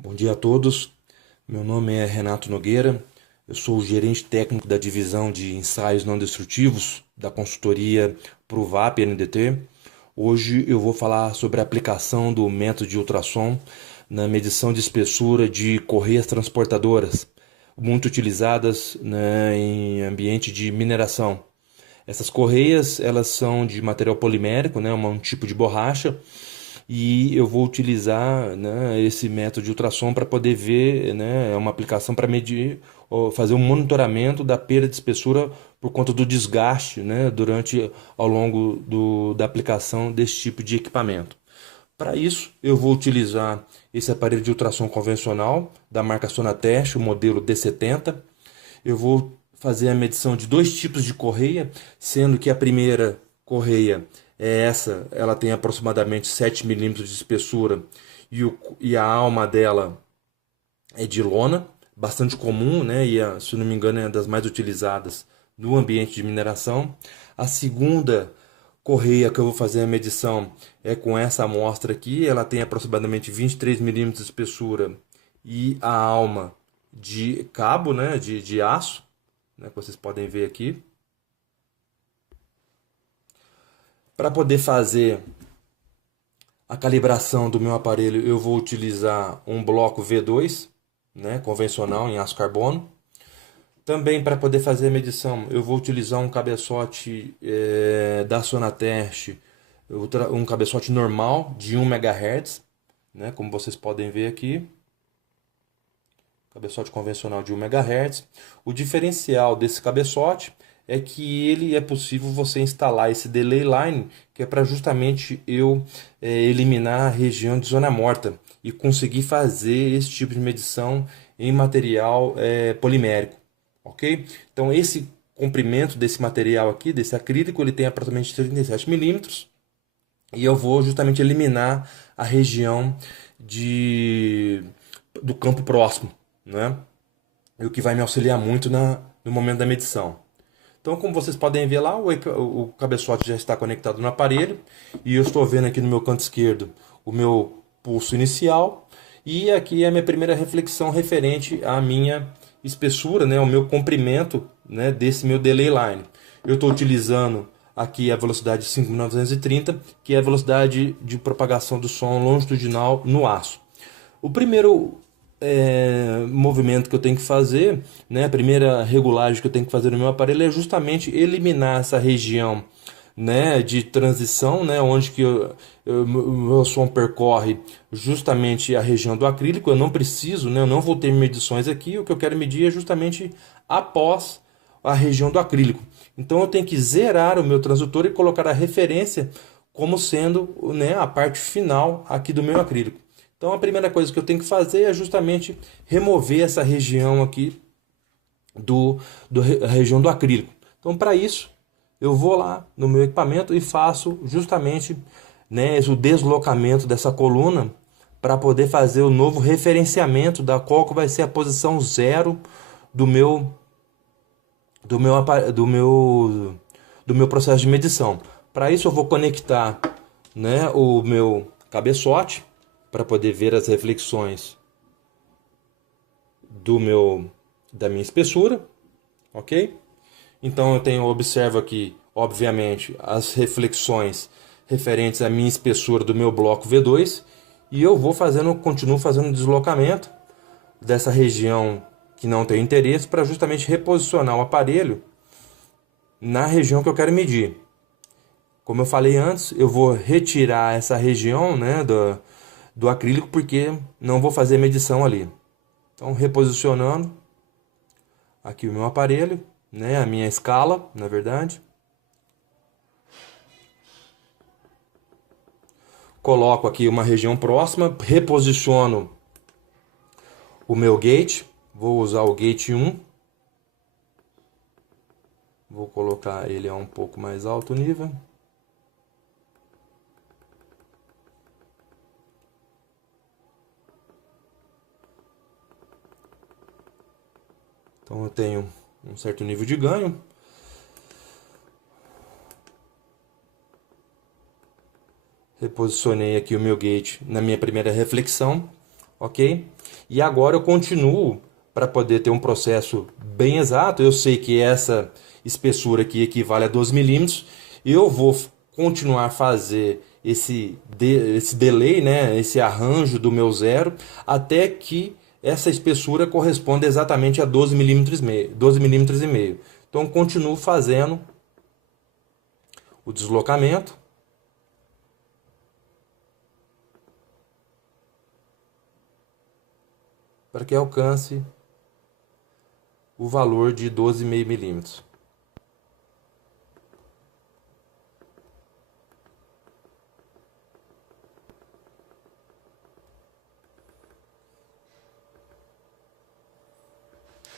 Bom dia a todos. Meu nome é Renato Nogueira. Eu sou o gerente técnico da divisão de ensaios não destrutivos da consultoria Pruvap NDT. Hoje eu vou falar sobre a aplicação do método de ultrassom na medição de espessura de correias transportadoras, muito utilizadas, né, em ambiente de mineração. Essas correias, elas são de material polimérico, né, um tipo de borracha, e eu vou utilizar, né, esse método de ultrassom para poder ver, né, é uma aplicação para medir, ou fazer um monitoramento da perda de espessura por conta do desgaste, né, durante ao longo da aplicação desse tipo de equipamento. Para isso, eu vou utilizar esse aparelho de ultrassom convencional da marca Sonatec, o modelo D70. Eu vou fazer a medição de dois tipos de correia, sendo que a primeira correia é essa, ela tem aproximadamente 7 milímetros de espessura e a alma dela é de lona, bastante comum, né? Se não me engano, é das mais utilizadas no ambiente de mineração. A segunda correia que eu vou fazer a medição é com essa amostra aqui, ela tem aproximadamente 23 milímetros de espessura e a alma de cabo, né? De aço, né, que vocês podem ver aqui. Para poder fazer a calibração do meu aparelho, eu vou utilizar um bloco V2, né, convencional em aço carbono. Também para poder fazer a medição, eu vou utilizar um cabeçote da Sonatec, um cabeçote normal de 1 MHz, né, como vocês podem ver aqui. Cabeçote convencional de 1 MHz. O diferencial desse cabeçote é que ele é possível você instalar esse delay line, que é para justamente eu eliminar a região de zona morta e conseguir fazer esse tipo de medição em material polimérico, ok? Então esse comprimento desse material aqui, desse acrílico, ele tem aproximadamente 37 milímetros e eu vou justamente eliminar a região do campo próximo, né? E o que vai me auxiliar muito no momento da medição. Então, como vocês podem ver lá, o cabeçote já está conectado no aparelho e eu estou vendo aqui no meu canto esquerdo o meu pulso inicial e aqui é a minha primeira reflexão referente à minha espessura, né, o meu comprimento, né, desse meu delay line. Eu estou utilizando aqui a velocidade 5.930, que é a velocidade de propagação do som longitudinal no aço. O primeiro movimento que eu tenho que fazer, né, a primeira regulagem que eu tenho que fazer no meu aparelho é justamente eliminar essa região, né, de transição, né, onde que o meu som percorre justamente a região do acrílico. Eu não preciso, né, eu não vou ter medições aqui. O que eu quero medir é justamente após a região do acrílico. Então eu tenho que zerar o meu transdutor e colocar a referência como sendo, né, a parte final aqui do meu acrílico. Então a primeira coisa que eu tenho que fazer é justamente remover essa região aqui a região do acrílico. Então para isso eu vou lá no meu equipamento e faço justamente, né, o deslocamento dessa coluna para poder fazer o novo referenciamento da qual que vai ser a posição zero do meu do meu do meu do meu processo de medição. Para isso eu vou conectar, né, o meu cabeçote para poder ver as reflexões da minha espessura, ok? Então observo aqui, obviamente, as reflexões referentes à minha espessura do meu bloco V2 e eu continuo fazendo o deslocamento dessa região que não tem interesse para justamente reposicionar o aparelho na região que eu quero medir. Como eu falei antes, eu vou retirar essa região, né, do acrílico porque não vou fazer medição ali. Então, reposicionando aqui o meu aparelho, né, a minha escala, na verdade. Coloco aqui uma região próxima, reposiciono o meu gate. Vou usar o gate 1. Vou colocar ele a um pouco mais alto nível. Então eu tenho um certo nível de ganho. Reposicionei aqui o meu gate na minha primeira reflexão, ok? E agora eu continuo para poder ter um processo bem exato. Eu sei que essa espessura aqui equivale a 12 milímetros. Eu vou continuar a fazer esse delay, né, esse arranjo do meu zero, até que essa espessura corresponda exatamente a 12 milímetros, 12 milímetros e meio. Então continuo fazendo o deslocamento. Para que alcance o valor de 12,5 milímetros.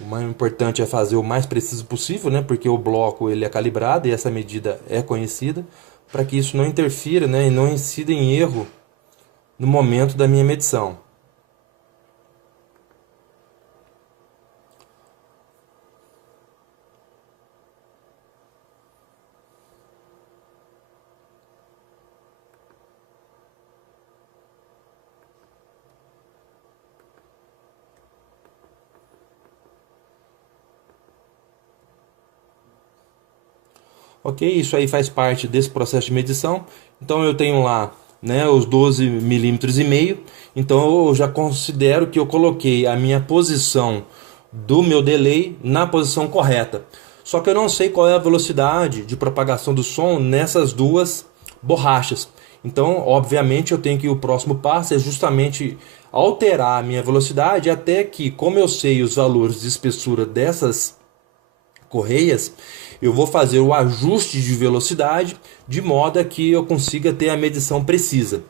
O mais importante é fazer o mais preciso possível, né? Porque o bloco ele é calibrado e essa medida é conhecida, para que isso não interfira, né? E não incida em erro no momento da minha medição. Ok, isso aí faz parte desse processo de medição. Então eu tenho lá, né, os 12 milímetros e meio. Então eu já considero que eu coloquei a minha posição do meu delay na posição correta. Só que eu não sei qual é a velocidade de propagação do som nessas duas borrachas. Então, obviamente, eu tenho que o próximo passo é justamente alterar a minha velocidade até que, como eu sei os valores de espessura dessas correias, eu vou fazer o ajuste de velocidade de modo a que eu consiga ter a medição precisa.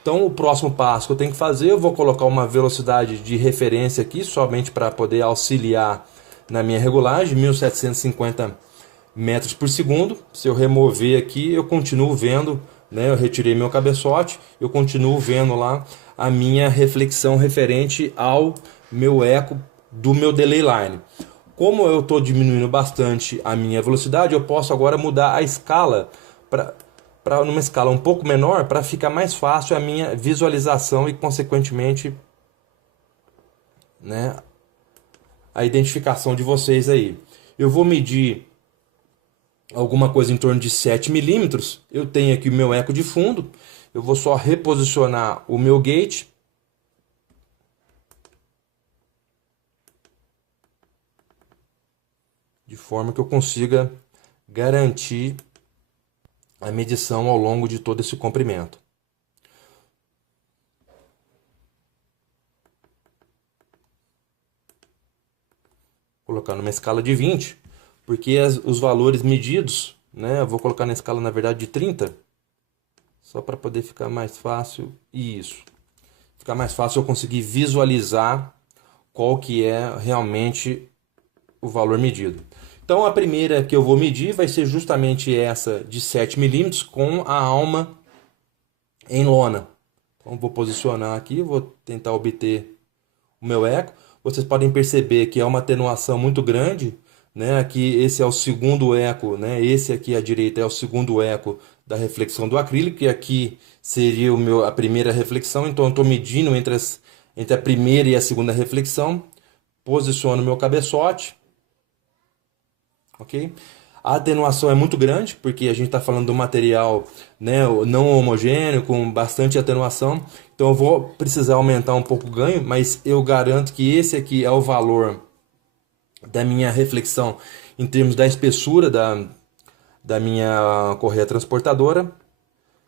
Então, o próximo passo que eu tenho que fazer, eu vou colocar uma velocidade de referência aqui, somente para poder auxiliar na minha regulagem, 1750 metros por segundo. Se eu remover aqui, eu continuo vendo, né, eu retirei meu cabeçote, eu continuo vendo lá a minha reflexão referente ao meu eco do meu delay line. Como eu estou diminuindo bastante a minha velocidade, eu posso agora mudar a escala para numa escala um pouco menor, para ficar mais fácil a minha visualização e, consequentemente, né, a identificação de vocês aí. Eu vou medir alguma coisa em torno de 7 milímetros. Eu tenho aqui o meu eco de fundo. Eu vou só reposicionar o meu gate. De forma que eu consiga garantir a medição ao longo de todo esse comprimento. Vou colocar numa escala de 20, porque os valores medidos, né, eu vou colocar na escala, na verdade, de 30, só para poder ficar mais fácil. Isso. Ficar mais fácil eu conseguir visualizar qual que é realmente o valor medido. Então a primeira que eu vou medir vai ser justamente essa de 7 milímetros com a alma em lona. Então vou posicionar aqui, vou tentar obter o meu eco. Vocês podem perceber que é uma atenuação muito grande, né? Aqui esse é o segundo eco, né? Esse aqui à direita é o segundo eco da reflexão do acrílico, e aqui seria a primeira reflexão. Então eu estou medindo entre a primeira e a segunda reflexão. Posiciono meu cabeçote. Ok? A atenuação é muito grande, porque a gente está falando de um material, né, não homogêneo, com bastante atenuação. Então eu vou precisar aumentar um pouco o ganho, mas eu garanto que esse aqui é o valor da minha reflexão em termos da espessura da minha correia transportadora.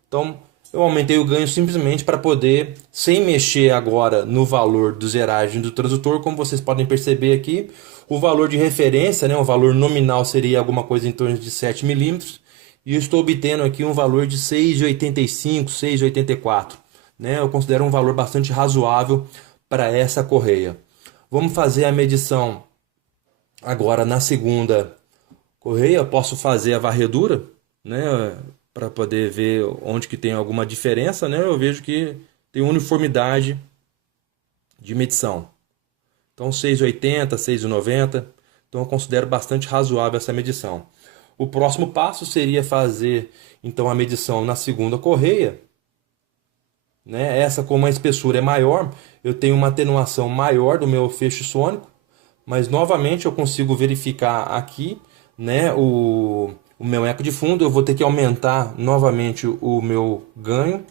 Então eu aumentei o ganho simplesmente para poder, sem mexer agora no valor do zeragem do transdutor, como vocês podem perceber aqui, o valor de referência, né, o valor nominal seria alguma coisa em torno de 7 milímetros, e eu estou obtendo aqui um valor de 6,85, 6,84. Né? Eu considero um valor bastante razoável para essa correia. Vamos fazer a medição agora na segunda correia. Eu posso fazer a varredura, né, para poder ver onde que tem alguma diferença, né? Eu vejo que tem uniformidade de medição. Então 6,80, 6,90. Então eu considero bastante razoável essa medição. O próximo passo seria fazer então a medição na segunda correia, né? Essa, como a espessura é maior, eu tenho uma atenuação maior do meu feixe sônico, mas novamente eu consigo verificar aqui, né, o meu eco de fundo. Eu vou ter que aumentar novamente o meu ganho,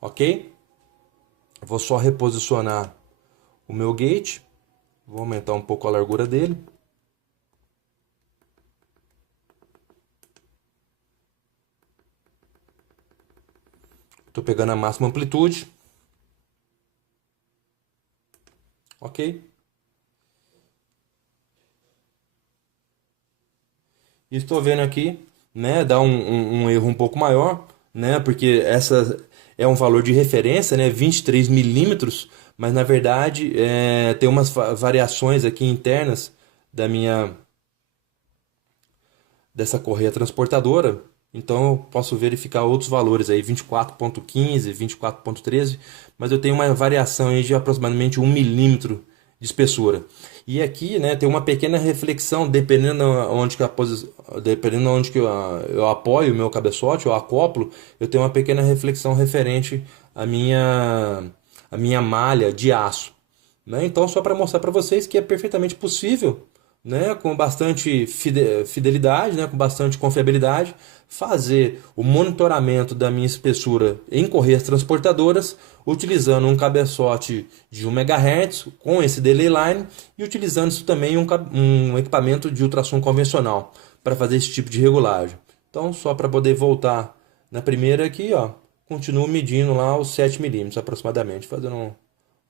ok? Vou só reposicionar o meu gate, vou aumentar um pouco a largura dele. Estou pegando a máxima amplitude, ok? E estou vendo aqui, né, dá um erro um pouco maior, né, porque essa é um valor de referência, né, 23 milímetros, mas na verdade tem umas variações aqui internas da minha dessa correia transportadora. Então eu posso verificar outros valores aí, 24,15, 24,13, mas eu tenho uma variação aí de aproximadamente 1 milímetro de espessura. E aqui, né, tem uma pequena reflexão, dependendo onde que eu apoio o meu cabeçote, eu acoplo, eu tenho uma pequena reflexão referente à minha malha de aço, né? Então, só para mostrar para vocês que é perfeitamente possível, né, com bastante fidelidade, né, com bastante confiabilidade, fazer o monitoramento da minha espessura em correias transportadoras, utilizando um cabeçote de 1 MHz com esse delay line e utilizando isso também um equipamento de ultrassom convencional para fazer esse tipo de regulagem. Então, só para poder voltar na primeira aqui, ó, continuo medindo lá os 7 milímetros aproximadamente, fazendo uma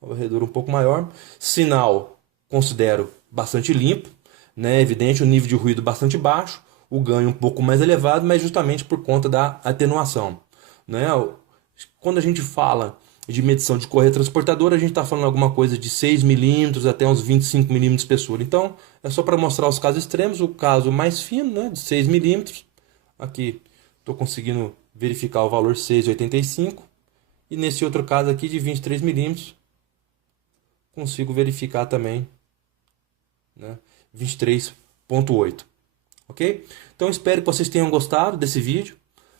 varredura um pouco maior. Sinal, considero bastante limpo, né? Evidente, o nível de ruído bastante baixo, o ganho um pouco mais elevado, mas justamente por conta da atenuação, né? Quando a gente fala de medição de correia transportadora, a gente está falando alguma coisa de 6 milímetros até uns 25 milímetros de espessura. Então, é só para mostrar os casos extremos. O caso mais fino, né, de 6 milímetros. Aqui estou conseguindo verificar o valor 6,85. E nesse outro caso aqui de 23 milímetros, consigo verificar também, né, 23,8. Ok? Então espero que vocês tenham gostado desse vídeo,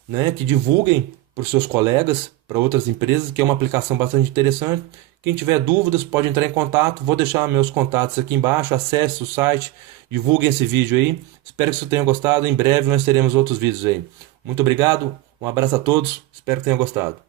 né, que divulguem para os seus colegas, para outras empresas, que é uma aplicação bastante interessante. Quem tiver dúvidas pode entrar em contato, vou deixar meus contatos aqui embaixo, acesse o site, divulguem esse vídeo aí. Espero que vocês tenham gostado, em breve nós teremos outros vídeos aí. Muito obrigado, um abraço a todos, espero que tenham gostado.